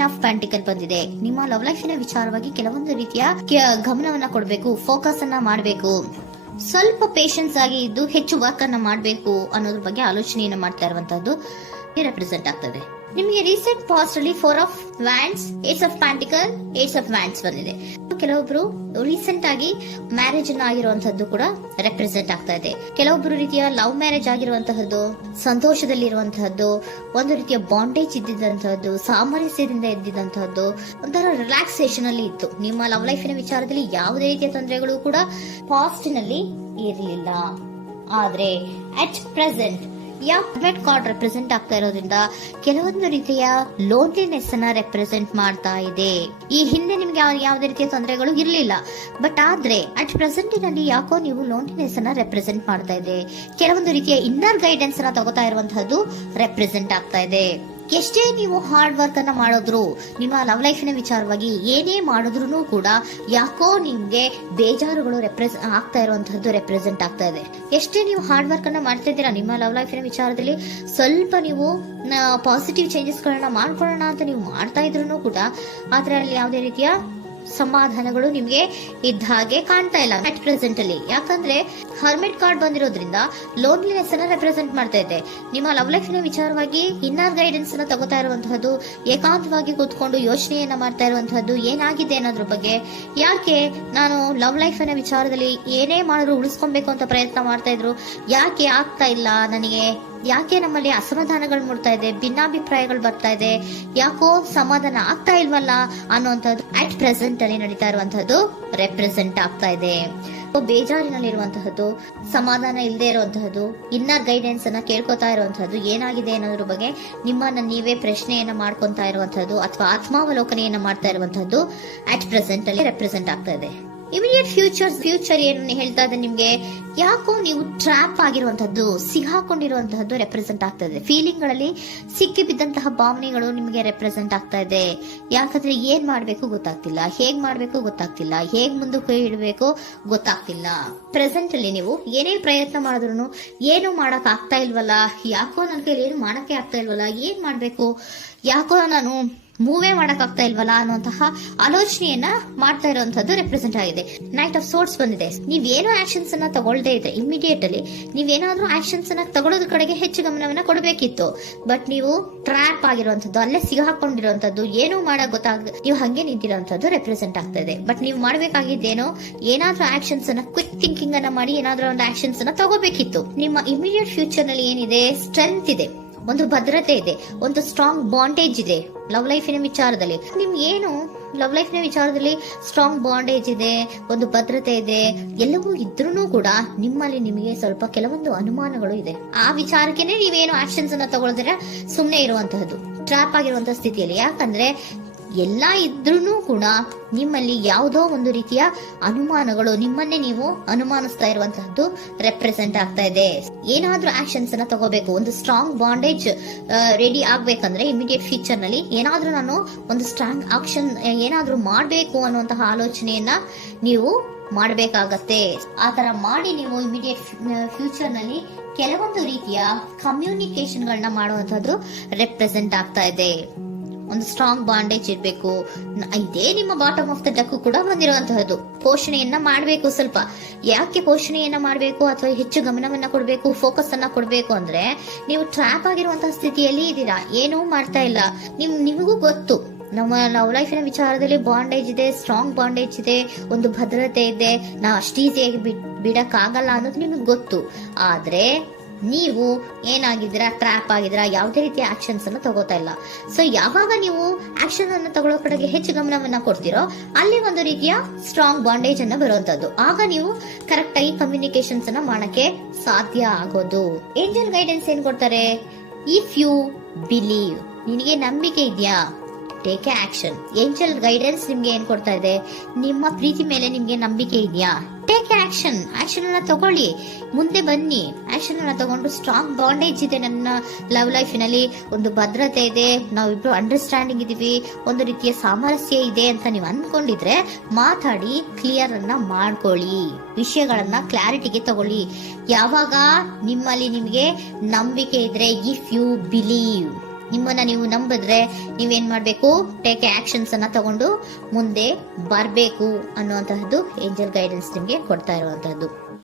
Queen of ಪ್ಯಾಂಟಿಕಲ್ ಬಂದಿದೆ. ನಿಮ್ಮ love ಲೈಫಿನ ವಿಚಾರವಾಗಿ ಕೆಲವೊಂದು ರೀತಿಯ ಗಮನವನ್ನ ಕೊಡಬೇಕು, ಫೋಕಸ್ ಅನ್ನ ಮಾಡಬೇಕು, ಸ್ವಲ್ಪ ಪೇಷನ್ಸ್ ಆಗಿ ಇದ್ದು ಹೆಚ್ಚು ವರ್ಕ್ ಅನ್ನ ಮಾಡಬೇಕು ಅನ್ನೋದ್ರ ಬಗ್ಗೆ ಆಲೋಚನೆಯನ್ನ ಮಾಡ್ತಾ ಇರುವಂತದ್ದು ರೆಪ್ರೆಸೆಂಟ್ ಆಗ್ತದೆ. ನಿಮಗೆ ರೀಸೆಂಟ್ ಪಾಸ್ಟ್ ಅಲ್ಲಿ 4 of wands, 8 of pentacles, 8 of wands ಬಂದಿದೆ. ಕೆಲವೊಬ್ರು ರೀಸೆಂಟ್ ಆಗಿ ಮ್ಯಾರೇಜ್ ಅನ್ನ ಆಗಿರುವಂತದ್ದು ಕೂಡ ರೆಪ್ರೆಸೆಂಟ್ ಆಗ್ತಾ ಇದೆ. ಕೆಲವೊಬ್ರು ರೀತಿಯ ಲವ್ ಮ್ಯಾರೇಜ್ ಆಗಿರುವಂತಹದ್ದು, ಸಂತೋಷದಲ್ಲಿರುವಂತಹದ್ದು, ಒಂದು ರೀತಿಯ ಬಾಂಡೇಜ್ ಇದ್ದಿದ್ದಂತಹದ್ದು, ಸಾಮರಸ್ಯದಿಂದ ಇದ್ದಿದ್ದಂತಹದ್ದು, ಒಂಥರ ರಿಲ್ಯಾಕ್ಸೇಷನ್ ಅಲ್ಲಿ ಇತ್ತು. ನಿಮ್ಮ ಲವ್ ಲೈಫಿನ ವಿಚಾರದಲ್ಲಿ ಯಾವುದೇ ರೀತಿಯ ತೊಂದರೆಗಳು ಕೂಡ ಪಾಸ್ಟ್ ನಲ್ಲಿ ಇರಲಿಲ್ಲ. ಆದ್ರೆ ಅಟ್ ಪ್ರೆಸೆಂಟ್ ಯಾವ್ದು ಕಾರ್ಡ್ ರೆಪ್ರೆಸೆಂಟ್ ಆಗ್ತಾ ಇರೋದ್ರಿಂದ ಕೆಲವೊಂದು ರೀತಿಯ ಲೋನ್ಲಿನೆಸ್ ಅನ್ನ ರೆಪ್ರೆಸೆಂಟ್ ಮಾಡ್ತಾ ಇದೆ. ಈ ಹಿಂದೆ ನಿಮ್ಗೆ ಯಾವುದೇ ರೀತಿಯ ತೊಂದರೆಗಳು ಇರಲಿಲ್ಲ, ಬಟ್ ಆದ್ರೆ ಅಟ್ ಪ್ರೆಸೆಂಟಿನಲ್ಲಿ ಯಾಕೋ ನೀವು ಲೋನ್ಲಿನೆಸ್ ಅನ್ನ ರೆಪ್ರೆಸೆಂಟ್ ಮಾಡ್ತಾ ಇದೆ. ಕೆಲವೊಂದು ರೀತಿಯ ಇನ್ನರ್ ಗೈಡೆನ್ಸ್ ಅನ್ನ ತಗೋತಾ ಇರುವಂತಹದ್ದು ರೆಪ್ರೆಸೆಂಟ್ ಆಗ್ತಾ ಇದೆ. ಎಷ್ಟೇ ನೀವು ಹಾರ್ಡ್ ವರ್ಕ್ ಅನ್ನ ಮಾಡಿದ್ರು, ನಿಮ್ಮ ಲವ್ ಲೈಫಿನ ವಿಚಾರವಾಗಿ ಏನೇ ಮಾಡಿದ್ರು ಕೂಡ ಯಾಕೋ ನಿಮ್ಗೆ ಬೇಜಾರುಗಳು ಆಗ್ತಾ ಇರುವಂತಹದ್ದು ರೆಪ್ರೆಸೆಂಟ್ ಆಗ್ತಾ ಇದೆ. ಎಷ್ಟೇ ನೀವು ಹಾರ್ಡ್ ವರ್ಕ್ ಅನ್ನ ಮಾಡ್ತಾ ಇದ್ದೀರಾ, ನಿಮ್ಮ ಲವ್ ಲೈಫಿನ ವಿಚಾರದಲ್ಲಿ ಸ್ವಲ್ಪ ನೀವು ಪಾಸಿಟಿವ್ ಚೇಂಜಸ್ ಗಳನ್ನ ಮಾಡ್ಕೊಳ್ಳೋಣ ಅಂತ ನೀವು ಮಾಡ್ತಾ ಇದ್ರು ಕೂಡ ಅದರಲ್ಲಿ ಯಾವುದೇ ರೀತಿಯ ಸಮಾಧಾನಗಳು ನಿಮ್ಗೆ ಇದ್ದ ಹಾಗೆ ಕಾಣ್ತಾ ಇಲ್ಲ ಅಟ್ ಪ್ರೆಸೆಂಟ್ ಅಲ್ಲಿ. ಯಾಕಂದ್ರೆ ಹರ್ಮಿಟ್ ಕಾರ್ಡ್ ಬಂದಿರೋದ್ರಿಂದ ಲೋನ್ಲಿನೆಸ್ ಅನ್ನ ರೆಪ್ರೆಸೆಂಟ್ ಮಾಡ್ತಾ ಇದೆ. ನಿಮ್ಮ ಲವ್ ಲೈಫಿನ ವಿಚಾರವಾಗಿ ಇನ್ನರ್ ಗೈಡೆನ್ಸ್ ಅನ್ನ ತಗೋತಾ ಇರುವಂತಹದ್ದು, ಏಕಾಂತವಾಗಿ ಕೂತ್ಕೊಂಡು ಯೋಚನೆಯನ್ನ ಮಾಡ್ತಾ ಇರುವಂತಹದ್ದು, ಏನಾಗಿದೆ ಅನ್ನೋದ್ರ ಬಗ್ಗೆ. ಯಾಕೆ ನಾನು ಲವ್ ಲೈಫ್ ನ ವಿಚಾರದಲ್ಲಿ ಏನೇ ಮಾಡಿದ್ರು ಉಳಿಸ್ಕೊಬೇಕು ಅಂತ ಪ್ರಯತ್ನ ಮಾಡ್ತಾ ಇದ್ರು, ಯಾಕೆ ಆಗ್ತಾ ಇಲ್ಲ ನನಗೆ, ಯಾಕೆ ನಮ್ಮಲ್ಲಿ ಅಸಮಾಧಾನಗಳು ಮೂಡ್ತಾ ಇದೆ, ಭಿನ್ನಾಭಿಪ್ರಾಯಗಳು ಬರ್ತಾ ಇದೆ, ಯಾಕೋ ಸಮಾಧಾನ ಆಗ್ತಾ ಇಲ್ವಲ್ಲ ಅನ್ನುವಂಥದ್ದು ಅಟ್ ಪ್ರೆಸೆಂಟ್ ಅಲ್ಲಿ ನಡೀತಾ ಇರುವಂತಹದ್ದು ರೆಪ್ರೆಸೆಂಟ್ ಆಗ್ತಾ ಇದೆ. ಬೇಜಾರಿನಲ್ಲಿರುವಂತಹದ್ದು, ಸಮಾಧಾನ ಇಲ್ಲದೆ ಇರುವಂತಹದ್ದು, ಇನ್ನರ್ ಗೈಡೆನ್ಸ್ ಅನ್ನ ಕೇಳ್ಕೊತಾ ಇರುವಂತಹದ್ದು, ಏನಾಗಿದೆ ಅನ್ನೋದ್ರ ಬಗ್ಗೆ ನಿಮ್ಮನ್ನ ನೀವೇ ಪ್ರಶ್ನೆಯನ್ನ ಮಾಡ್ಕೊಂತಾ ಇರುವಂತಹದ್ದು ಅಥವಾ ಆತ್ಮಾವಲೋಕನೆಯನ್ನ ಮಾಡ್ತಾ ಇರುವಂತಹದ್ದು ಅಟ್ ಪ್ರೆಸೆಂಟ್ ಅಲ್ಲಿ ರೆಪ್ರೆಸೆಂಟ್ ಆಗ್ತಾ ಇದೆ. ಇಮಿಡಿಯೇಟ್ ಫ್ಯೂಚರ್ ಏನು ಹೇಳ್ತಾ ಇದೆ ನಿಮ್ಗೆ, ಯಾಕೋ ನೀವು ಟ್ರ್ಯಾಪ್ ಆಗಿರುವಂತಹದ್ದು, ಸಿಕ್ಕಾಕೊಂಡಿರುವಂತಹದ್ದು ರೆಪ್ರೆಸೆಂಟ್ ಆಗ್ತಾ ಇದೆ. ಫೀಲಿಂಗ್ ಗಳಲ್ಲಿ ಸಿಕ್ಕಿ ಬಿದ್ದಂತಹ ಭಾವನೆಗಳು ನಿಮ್ಗೆ ರೆಪ್ರೆಸೆಂಟ್ ಆಗ್ತಾ ಇದೆ. ಯಾಕಂದ್ರೆ ಏನ್ ಮಾಡ್ಬೇಕು ಗೊತ್ತಾಗ್ತಿಲ್ಲ, ಹೇಗ್ ಮಾಡ್ಬೇಕು ಗೊತ್ತಾಗ್ತಿಲ್ಲ, ಹೇಗ್ ಮುಂದಕ್ಕೆ ಇಡಬೇಕು ಗೊತ್ತಾಗ್ತಿಲ್ಲ. ಪ್ರೆಸೆಂಟ್ ಅಲ್ಲಿ ನೀವು ಏನೇ ಪ್ರಯತ್ನ ಮಾಡಿದ್ರು ಏನು ಮಾಡಕ್ ಆಗ್ತಾ ಇಲ್ವಲ್ಲ, ಯಾಕೋ ನನ್ನ ಕೈಲಿ ಏನು ಮಾಡಕ್ಕೆ ಆಗ್ತಾ ಇಲ್ವಲ್ಲ, ಏನ್ ಮಾಡ್ಬೇಕು, ಯಾಕೋ ನಾನು ಮೂವೇ ಮಾಡಕ್ ಆಗ್ತಾ ಇಲ್ವಲ್ಲ ಅನ್ನುವಂತಹ ಆಲೋಚನೆಯನ್ನ ಮಾಡ್ತಾ ಇರುವಂತದ್ದು ರೆಪ್ರೆಸೆಂಟ್ ಆಗಿದೆ. ನೈಟ್ ಆಫ್ ಸೋರ್ಟ್ಸ್ ಬಂದಿದೆ. ನೀವೇನೋ ಆಕ್ಷನ್ಸ್ ಅನ್ನ ತಗೊಳ್ದೇ ಇದ್ರೆ ಇಮಿಡಿಯೇಟ್ ಅಲ್ಲಿ ನೀವೇನಾದ್ರೂ ಆಕ್ಷನ್ಸ್ ಅನ್ನ ತಗೊಳ್ಳೋದ್ರ ಕಡೆಗೆ ಹೆಚ್ಚು ಗಮನವನ್ನ ಕೊಡಬೇಕಿತ್ತು. ಬಟ್ ನೀವು ಟ್ರ್ಯಾಪ್ ಆಗಿರುವಂತದ್ದು, ಅಲ್ಲೇ ಸಿಗಾಕೊಂಡಿರುವಂತದ್ದು, ಏನೂ ಮಾಡಕ್ ನೀವು ಹಂಗೆ ನಿಂತಿರುವಂತದ್ದು ರೆಪ್ರೆಸೆಂಟ್ ಆಗ್ತಾ ಇದೆ. ಬಟ್ ನೀವು ಮಾಡಬೇಕಾಗಿದ್ದೇನೋ ಏನಾದ್ರೂ ಆಕ್ಷನ್ಸ್ ಅನ್ನ ಕ್ವಿಕ್ ಥಿಂಕಿಂಗ್ ಅನ್ನ ಮಾಡಿ ಏನಾದ್ರೂ ಒಂದು ಆಕ್ಷನ್ಸ್ ಅನ್ನ ತಗೋಬೇಕಿತ್ತು. ನಿಮ್ಮ ಇಮಿಡಿಯೇಟ್ ಫ್ಯೂಚರ್ ನಲ್ಲಿ ಏನಿದೆ, ಸ್ಟ್ರೆಂತ್ ಇದೆ, ಒಂದು ಭದ್ರತೆ ಇದೆ, ಒಂದು ಸ್ಟ್ರಾಂಗ್ ಬಾಂಡೇಜ್ ಇದೆ ಲವ್ ಲೈಫಿನ ವಿಚಾರದಲ್ಲಿ. ನಿಮ್ಗೆ ಏನು ಲವ್ ಲೈಫಿನ ವಿಚಾರದಲ್ಲಿ ಸ್ಟ್ರಾಂಗ್ ಬಾಂಡೇಜ್ ಇದೆ, ಒಂದು ಭದ್ರತೆ ಇದೆ, ಎಲ್ಲವೂ ಇದ್ರೂ ಕೂಡ ನಿಮ್ಮಲ್ಲಿ ನಿಮಗೆ ಸ್ವಲ್ಪ ಕೆಲವೊಂದು ಅನುಮಾನಗಳು ಇದೆ. ಆ ವಿಚಾರಕ್ಕೆನೆ ನೀವೇನು ಆಕ್ಷನ್ಸ್ ಅನ್ನ ತಗೊಳ್ದಿರ ಸುಮ್ನೆ ಇರುವಂತಹದ್ದು, ಟ್ರ್ಯಾಪ್ ಆಗಿರುವಂತಹ ಸ್ಥಿತಿಯಲ್ಲಿ. ಯಾಕಂದ್ರೆ ಎಲ್ಲ ಇದ್ರೂ ಕೂಡ ನಿಮ್ಮಲ್ಲಿ ಯಾವುದೋ ಒಂದು ರೀತಿಯ ಅನುಮಾನಗಳು, ನಿಮ್ಮನ್ನೇ ನೀವು ಅನುಮಾನಿಸ್ತಾ ಇರುವಂತಹದ್ದು ರೆಪ್ರೆಸೆಂಟ್ ಆಗ್ತಾ ಇದೆ. ಏನಾದ್ರೂ ಆಕ್ಷನ್ಸ್ ಅನ್ನ ತಗೋಬೇಕು, ಒಂದು ಸ್ಟ್ರಾಂಗ್ ಬಾಂಡೇಜ್ ರೆಡಿ ಆಗ್ಬೇಕಂದ್ರೆ ಇಮಿಡಿಯೇಟ್ ಫ್ಯೂಚರ್ ನಲ್ಲಿ ಏನಾದ್ರೂ ನಾನು ಒಂದು ಸ್ಟ್ರಾಂಗ್ ಆಕ್ಷನ್ ಏನಾದ್ರೂ ಮಾಡ್ಬೇಕು ಅನ್ನುವಂತಹ ಆಲೋಚನೆಯನ್ನ ನೀವು ಮಾಡಬೇಕಾಗತ್ತೆ. ಆತರ ಮಾಡಿ ನೀವು ಇಮಿಡಿಯೇಟ್ ಫ್ಯೂಚರ್ ನಲ್ಲಿ ಕೆಲವೊಂದು ರೀತಿಯ ಕಮ್ಯುನಿಕೇಶನ್ ಗಳನ್ನ ಮಾಡುವಂತದ್ದು ರೆಪ್ರೆಸೆಂಟ್ ಆಗ್ತಾ ಇದೆ. ಒಂದು ಸ್ಟ್ರಾಂಗ್ ಬಾಂಡೇಜ್ ಇರಬೇಕು. ಇದೇ ನಿಮ್ಮ ಬಾಟಮ್ ಆಫ್ ದ ಡಕ್ ಕೂಡ ಬಂದಿರುವಂತಹದ್ದು. ಪೋಷಣೆಯನ್ನ ಮಾಡಬೇಕು. ಸ್ವಲ್ಪ ಯಾಕೆ ಪೋಷಣೆಯನ್ನ ಮಾಡಬೇಕು ಅಥವಾ ಹೆಚ್ಚು ಗಮನವನ್ನ ಕೊಡಬೇಕು, ಫೋಕಸ್ ಅನ್ನ ಕೊಡಬೇಕು ಅಂದ್ರೆ, ನೀವು ಟ್ರ್ಯಾಪ್ ಆಗಿರುವಂತಹ ಸ್ಥಿತಿಯಲ್ಲಿ ಇದ್ದೀರಾ, ಏನೂ ಮಾಡ್ತಾ ಇಲ್ಲ. ನಿಮಗೂ ಗೊತ್ತು ನಮ್ಮ ಲವ್ ಲೈಫಿನ ವಿಚಾರದಲ್ಲಿ ಬಾಂಡೇಜ್ ಇದೆ, ಸ್ಟ್ರಾಂಗ್ ಬಾಂಡೇಜ್ ಇದೆ, ಒಂದು ಭದ್ರತೆ ಇದೆ, ನಾವು ಅಷ್ಟು ಈಸಿಯಾಗಿ ಬಿಡಕ್ ಆಗಲ್ಲ ಅನ್ನೋದು ನಿಮಗೆ ಗೊತ್ತು. ಆದ್ರೆ ನೀವು ಏನಾಗಿದ್ದೀರಾ, ಟ್ರ್ಯಾಪ್ ಆಗಿದ್ದೀರಾ, ಯಾವುದೇ ರೀತಿಯ ಆಕ್ಷನ್ಸ್ ಅನ್ನು ತಗೋತಾ ಇಲ್ಲ. ಸೊ ಯಾವಾಗ ನೀವು ಆಕ್ಷನ್ ಅನ್ನು ತಗೊಳ್ಳೋ ಕಡೆಗೆ ಹೆಚ್ಚು ಗಮನವನ್ನ ಕೊಡ್ತೀರೋ ಅಲ್ಲಿ ಒಂದು ರೀತಿಯ ಸ್ಟ್ರಾಂಗ್ ಬಾಂಡೇಜ್ ಅನ್ನ ಬರುವಂತದ್ದು. ಆಗ ನೀವು ಕರೆಕ್ಟ್ ಆಗಿ ಕಮ್ಯುನಿಕೇಶನ್ಸ್ ಅನ್ನ ಮಾಡಕ್ಕೆ ಸಾಧ್ಯ ಆಗೋದು. ಏಂಜಲ್ ಗೈಡೆನ್ಸ್ ಏನ್ ಕೊಡ್ತಾರೆ, ಇಫ್ ಯು ಬಿಲೀವ್, ನಿನಗೆ ನಂಬಿಕೆ ಇದೆಯಾ, ಟೇಕ್ ಆಕ್ಷನ್. ಏಂಜಲ್ ಗೈಡೆನ್ಸ್ ನಿಮ್ಗೆ ಏನ್ ಕೊಡ್ತಾ ಇದೆ, ನಿಮ್ಮ ಪ್ರೀತಿ ಮೇಲೆ ನಿಮ್ಗೆ ನಂಬಿಕೆ ಇದೆಯಾ, ಟೇಕ್ ಆಕ್ಷನ್. ಆಕ್ಷನ್ ಅನ್ನ ತಗೊಳ್ಳಿ, ಮುಂದೆ ಬನ್ನಿ. ಆಕ್ಷನ್ ಅನ್ನ ತಗೊಂಡು ಸ್ಟ್ರಾಂಗ್ ಬಾಂಡೇಜ್ ಇದೆ ನನ್ನ ಲವ್ ಲೈಫಿನಲ್ಲಿ, ಒಂದು ಭದ್ರತೆ ಇದೆ, ನಾವಿಬ್ರು ಅಂಡರ್ಸ್ಟ್ಯಾಂಡಿಂಗ್ ಇದೀವಿ, ಒಂದು ರೀತಿಯ ಸಾಮರಸ್ಯ ಇದೆ ಅಂತ ನೀವು ಅನ್ಕೊಂಡಿದ್ರೆ ಮಾತಾಡಿ ಕ್ಲಿಯರ್ ಅನ್ನ ಮಾಡ್ಕೊಳ್ಳಿ, ವಿಷಯಗಳನ್ನ ಕ್ಲಾರಿಟಿಗೆ ತಗೊಳ್ಳಿ. ಯಾವಾಗ ನಿಮ್ಮಲ್ಲಿ ನಿಮ್ಗೆ ನಂಬಿಕೆ ಇದ್ರೆ, ಇಫ್ ಯು ಬಿಲೀವ್, ನಿಮ್ಮನ್ನ ನೀವು ನಂಬಿದ್ರೆ ನೀವೇನ್ ಮಾಡ್ಬೇಕು, ಟೇಕ್ ಆಕ್ಷನ್ಸ್ ಅನ್ನ ತಗೊಂಡು ಮುಂದೆ ಬರ್ಬೇಕು ಅನ್ನುವಂತಹದ್ದು ಏಂಜಲ್ ಗೈಡೆನ್ಸ್ ನಿಮ್ಗೆ ಕೊಡ್ತಾ ಇರುವಂತಹದ್ದು.